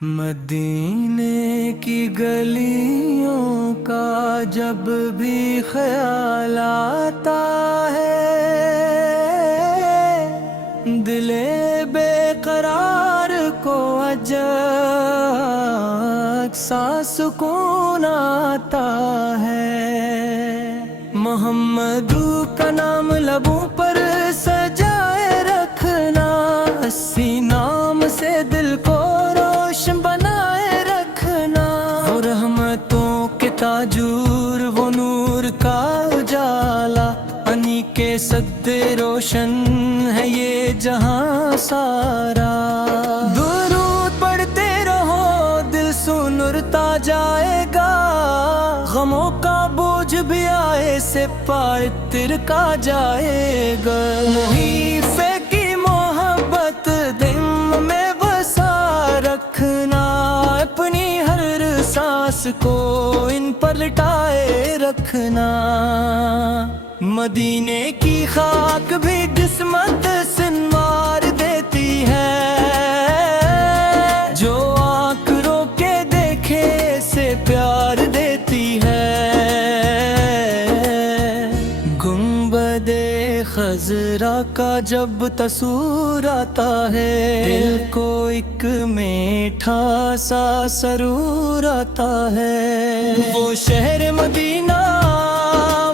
مدینے کی گلیوں کا جب بھی خیال آتا ہے، دل بے قرار کو عجب سا سکون آتا ہے۔ محمد کا نام لبوں پر سجائے رکھنا، اسی نام سے دل کو روشن بنائے رکھنا۔ وہ رحمتوں کے تاجور، وہ نور کا اجالا، انہی کے صدقے روشن ہے یہ جہاں سارا۔ درود پڑھتے رہو، دل سنرتا جائے گا، غموں کا بوجھ بھی آئے سے پار ترکا جائے گا۔ محیط کی محبت دل میں بسا رکھنا، اپنی ہر سانس کو ان پر لٹائے رکھنا۔ مدینے کی خاک بھی قسمت سنوار دیتی ہے، جو آنکھ رو کے دیکھے سے پیار دیتی ہے۔ گنبد خضرا کا جب تصور آتا ہے، دل کو ایک میٹھا سا سرور آتا ہے۔ وہ شہر مدینہ،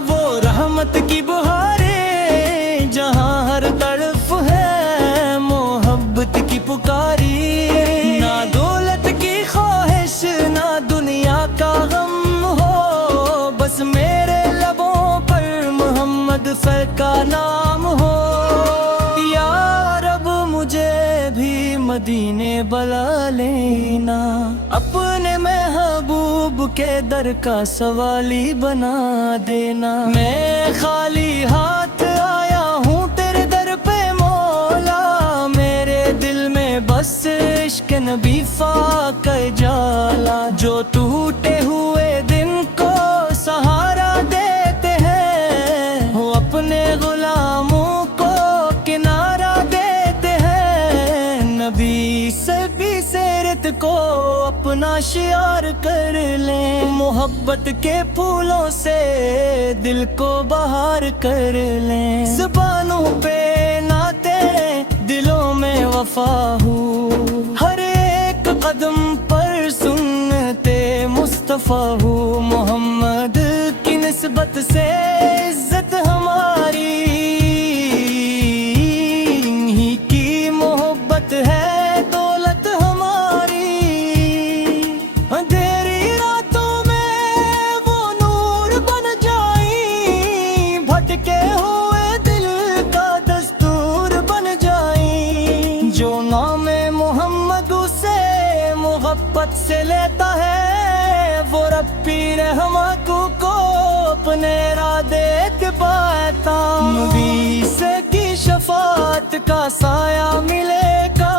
وہ رحمت کی بہاریں، جہاں ہر طرف ہے محبت کی پکاری۔ نہ دولت کی خواہش، نہ دنیا کا غم ہو، بس میرے لبوں پر محمد سر کا نام ہو۔ یا رب مجھے بھی مدینے بلا لینا، اپنے محبوب کے در کا سوالی بنا دینا۔ میں خالی ہاتھ آیا ہوں تیرے در پہ مولا، میرے دل میں بس عشق نبی فاقہ جالا۔ جو ٹوٹے ہوئے دن کو سہارا دیتے ہیں، وہ اپنے غلاموں کو کنارہ دیتے ہیں۔ نبی سے بھی سیرت کو اپنا شعار کر لیں، محبت کے پھولوں سے دل کو بہار کر لیں۔ زبانوں پہ نعتیں، دلوں میں وفا ہو، ہر ایک قدم پر سنتے مصطفیٰ ہو۔ محمد کی نسبت سے عزت ہماری، انہی کی محبت ہے دولت ہماری۔ اندھیری راتوں میں وہ نور بن جائیں، بھٹکے ہوئے دل کا دستور بن جائیں۔ جو نام محمد اسے محبت سے لیتا ہے، وہ ربی رحمت کو اپنے راہ دیکھ پاتا۔ نبی سے کی شفاعت کا سایہ ملے گا،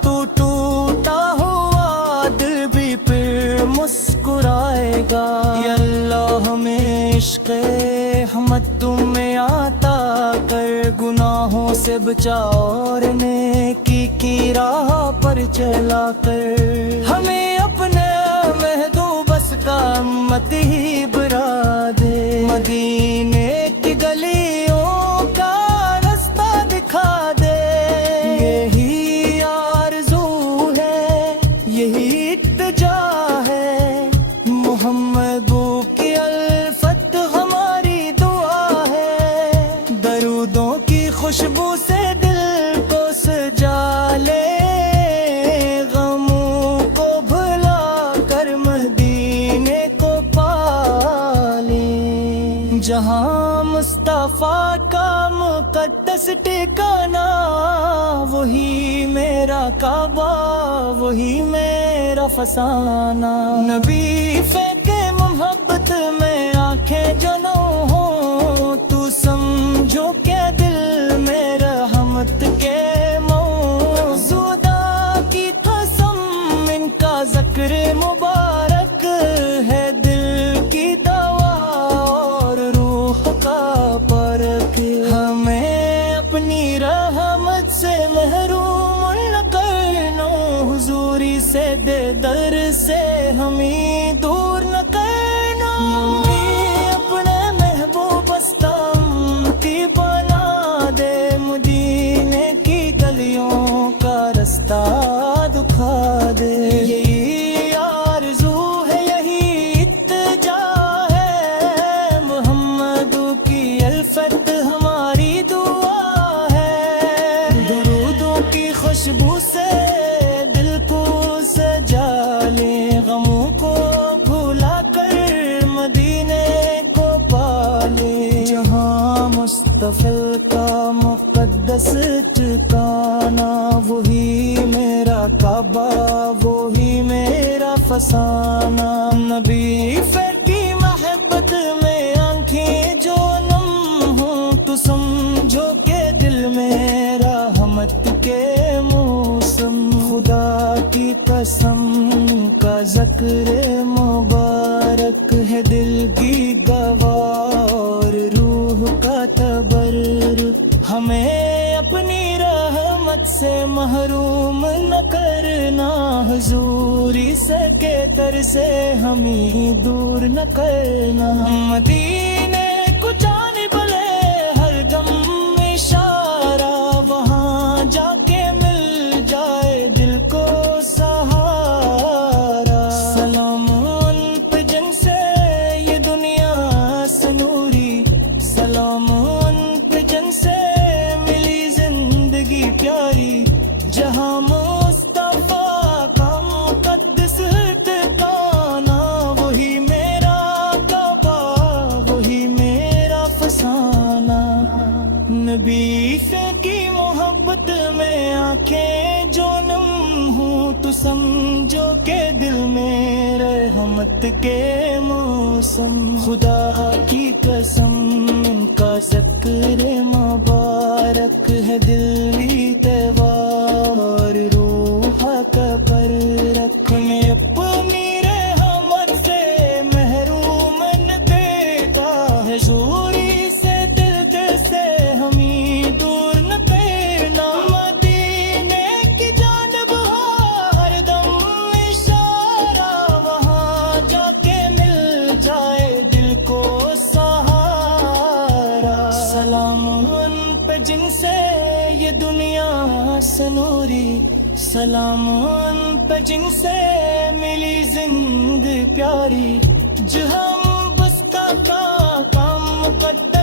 تو ٹوٹا ہوا دل بھی پھر مسکرائے گا۔ یا اللہ ہمیں عشق احمد تم میں عطا کر، گناہوں سے بچا اور نیکی کی راہ پر چلا کر، ہمیں اپنے محدود بس کا امتی ہی بنا دے۔ مدینے کی گلیوں کا راستہ دکھا دے، یہی آرزو ہے، یہی التجا ہے۔ محمد کی الفت ہماری دعا ہے، درودوں کی خوشبو سے دل کو سجا لے، غموں کو بھلا کر مدینے کو پا لے۔ جہاں مصطفیٰ کا مقدس ٹھکانہ، وہی میرا کعبہ، وہی میرا فسانہ۔ نبی کے محبت میں آنکھیں جنو ہوں، تو سمجھو کہ دل میں رحمت کے موجودہ کی قسم، ان کا ذکر مبارک ہے دل کی دوا اور روح کا پرک۔ ہمیں اپنی رحمت سے محروم نہ کرنا، حضوری سے دے در سے ہمیں دور نہ کرنا، اپنے محبوب استامتی بنا دے، مدینے کی گلیوں کا رستہ دکھا دے، یہی آرزو ہے یہی التجا ہے، محمد کی الفت ہماری دعا ہے، درودوں کی خوشبو سے دل کو سجا لیں، غموں کو بھولا کر مدینے کو پالے، جہاں مصطفی کا مقدس ٹھکانا، وہی میرا کعبہ وہی میرا فسانہ، نبی فر کی محبت میں آنکھیں جو نم ہوں، تو سمجھو کہ دل میں رحمت کے موسم، خدا کی قسم کا ذکر مبارک ہے، دل کی گواہ اور روح کا تبرک، ہمیں اپنی رحمت سے محروم نہ کرنا، حضوری سے کے تر سے ہمیں دور نہ کرنا، مدینے کو جانب لے ہر دم اشارہ، وہاں جا کے مل جائے دل کو سہارا، سلام ان پہ جن سے یہ دنیا سے نوری، سلام ان پہ جن سے ملی زندگی پیاری، جہاں مصطفیٰ کا مقدس ٹھکانا، وہی میرا کعبہ وہی میرا فسانہ، نبی کی محبت میں آنکھیں جو نم ہوں، تو سمجھو کہ دل میں رحمت کے موسم، خدا کی قسم ان کا ذکر مبارک ہے، دل تیوار روح کا پر رکھنے، اپنی رحمت سے محروم نہ دیتا ہے، حضوری سے دل سے ہمیں دور نہ کرنا، مدینے کی جانب ہو ہر دم اشارہ، وہاں جا کے مل جائے دل کو سہارا، سلام ان پہ جن سے یہ دنیا سے نوری، سلام ان پہ جن سے ملی زندگی پیاری، جہاں مصطفیٰ کا مقدس